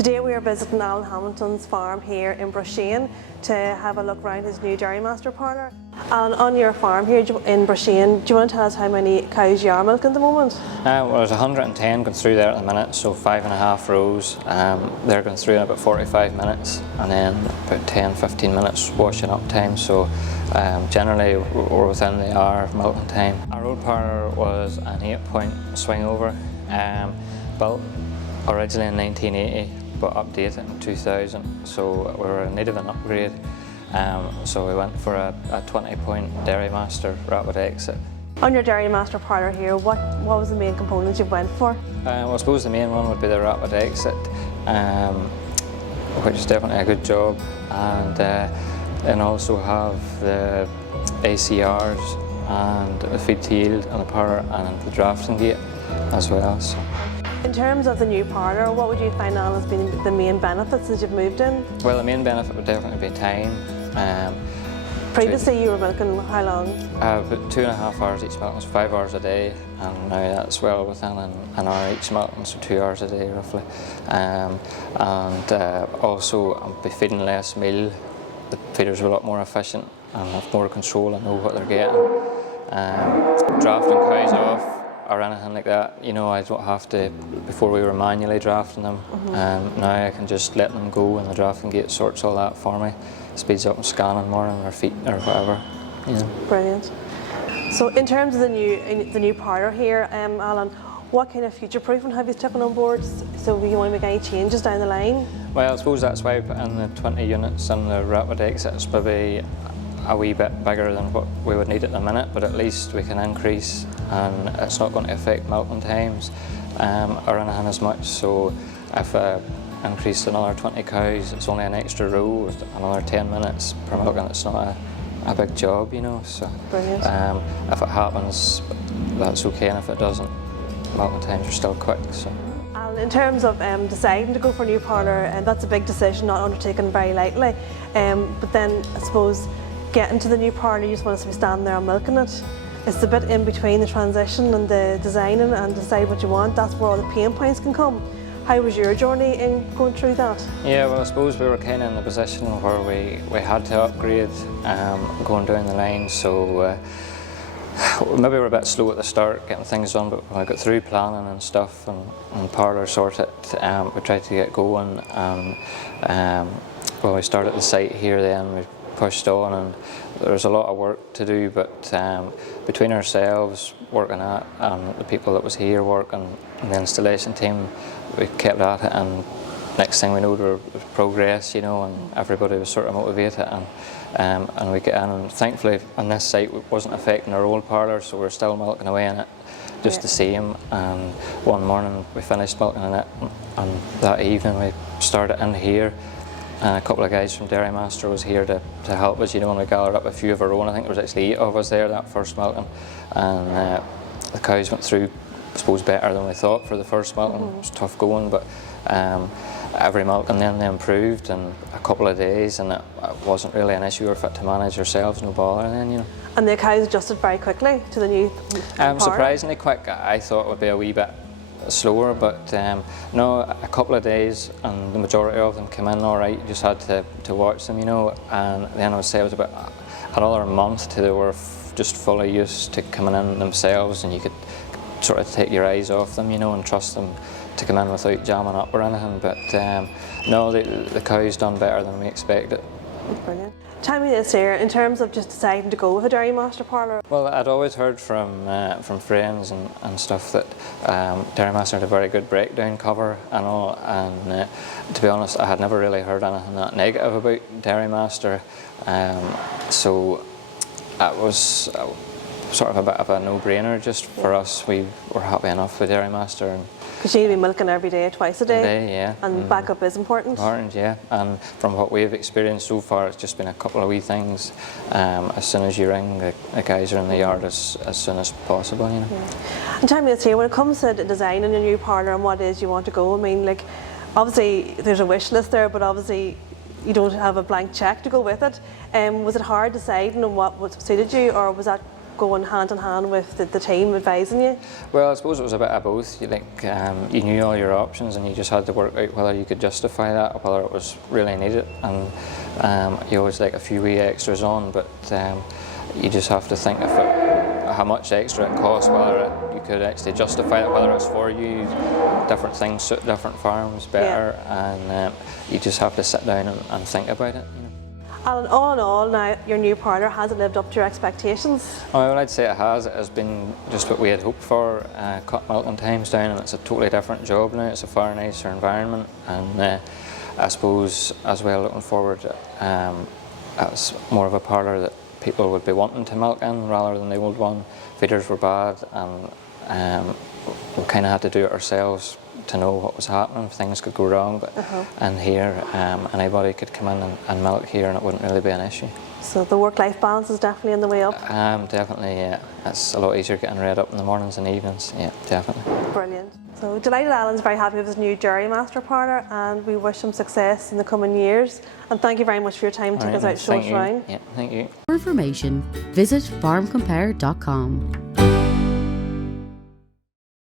Today we are visiting Alan Hamilton's farm here in Broughshane to have a look around his new Dairymaster Parlour. Alan, on your farm here in Broughshane, do you want to tell us how many cows you are milking at the moment? Well, there's 110 going through there at the minute, so 5.5 rows. They're going through in about 45 minutes, and then about 10-15 minutes washing up time. So generally we're within the hour of milking time. Our old parlour was an 8-point swing over, built originally in 1980 but updated in 2000, so we were in need of an upgrade. So we went for a 20-point Dairymaster rapid exit. On your Dairymaster Parlour here, what was the main components you went for? Well, I suppose the main one would be the rapid exit, which is definitely a good job, and also have the ACRs and the feed to yield on the parlour and the drafting gate as well. So. In terms of the new parlour, what would you find, Alan, has been the main benefits since you've moved in? Well, the main benefit would definitely be time. Previously you were milking how long? About 2.5 hours each milking, so 5 hours a day, and now that's well within an hour each milking, so 2 hours a day roughly. Also I'll be feeding less meal. The feeders are a lot more efficient and have more control and know what they're getting. Drafting cows off or anything like that, you know, I don't have to, before we were manually drafting them, now I can just let them go and the drafting gate sorts all that for me. Speeds up scanning morning or feet or whatever. Yeah. Brilliant. So in terms of the new parlour here, Alan, what kind of future proofing have you taken on board? So you want to make any changes down the line? Well, I suppose that's why I put in the 20 units and the rapid exits, maybe a wee bit bigger than what we would need at the minute, but at least we can increase and it's not going to affect milking times or anything as much. So if I increase another 20 cows, it's only an extra row with another 10 minutes per milking. It's not a big job, you know. So brilliant. If it happens, that's okay, and if it doesn't, milking times are still quick. So. In terms of deciding to go for a new parlour, and that's a big decision, not undertaken very lightly. But then I suppose getting to the new parlour, you just want us to be standing there and milking it. It's the bit in between the transition and the designing and decide what you want. That's where all the pain points can come. How was your journey in going through that? Yeah, well, I suppose we were kind of in a position where we had to upgrade going down the line. So maybe we were a bit slow at the start getting things done, but when I got through planning and stuff and parlour sorted, we tried to get going. Well, we started the site here then. We pushed on, and there was a lot of work to do, but between ourselves working at and the people that was here working and the installation team, we kept at it, and next thing we know there was progress, you know, and everybody was sort of motivated, and we get in, and thankfully on this site it wasn't affecting our old parlour, so we're still milking away in it just the same. And one morning we finished milking in it, and that evening we started in here. And a couple of guys from Dairymaster was here to help us, you know, and we gathered up a few of our own. I think there was actually 8 of us there that first milking, and the cows went through, I suppose, better than we thought for the first milking. It was tough going, but every milking then they improved in a couple of days, and it wasn't really an issue. We were fit to manage ourselves, no bother then, you know. And the cows adjusted very quickly to the new parlour? Surprisingly quick. I thought it would be a wee bit slower, but no, a couple of days, and the majority of them came in all right. You just had to watch them, you know, and then I would say it was about another month till they were just fully used to coming in themselves, and you could sort of take your eyes off them, you know, and trust them to come in without jamming up or anything. But no, the cows done better than we expected. Brilliant. Tell me this here, in terms of just deciding to go with a Dairymaster Parlour. Well, I'd always heard from friends and stuff that Dairymaster had a very good breakdown cover and all, and to be honest, I had never really heard anything that negative about Dairymaster, so that was sort of a bit of a no-brainer just for us. We were happy enough with Dairymaster. Because you need to be milking every day, twice a day. Yeah. And backup is important. Important, yeah. And from what we've experienced so far, it's just been a couple of wee things. As soon as you ring, the guys are in the yard as soon as possible, you know. Yeah. And tell me this here, when it comes to designing a new parlour and what it is you want to go, I mean, like, obviously there's a wish list there, but obviously you don't have a blank cheque to go with it. Was it hard deciding on what suited you, or was that going hand in hand with the team advising you? Well, I suppose it was a bit of both. You knew all your options, and you just had to work out whether you could justify that or whether it was really needed. And you always like a few wee extras on, but you just have to think of how much extra it costs, whether you could actually justify it, whether it's for you. Different things suit different farms better, and you just have to sit down and think about it. And all in all, now your new parlour, has it lived up to your expectations? Well, I'd say it has. It has been just what we had hoped for. Cut milking times down, and it's a totally different job now. It's a far nicer environment, and I suppose as well looking forward, it's more of a parlour that people would be wanting to milk in rather than the old one. Feeders were bad, and we kind of had to do it ourselves to know what was happening. Things could go wrong, but and here anybody could come in and milk here, and it wouldn't really be an issue. So the work-life balance is definitely in the way up? Definitely, yeah. It's a lot easier getting read up in the mornings and evenings, yeah, definitely. Brilliant. So delighted Alan's very happy with his new Dairymaster Parlour, and we wish him success in the coming years. And thank you very much for your time taking us out short round. Yeah, thank you. For information, visit farmcompare.com.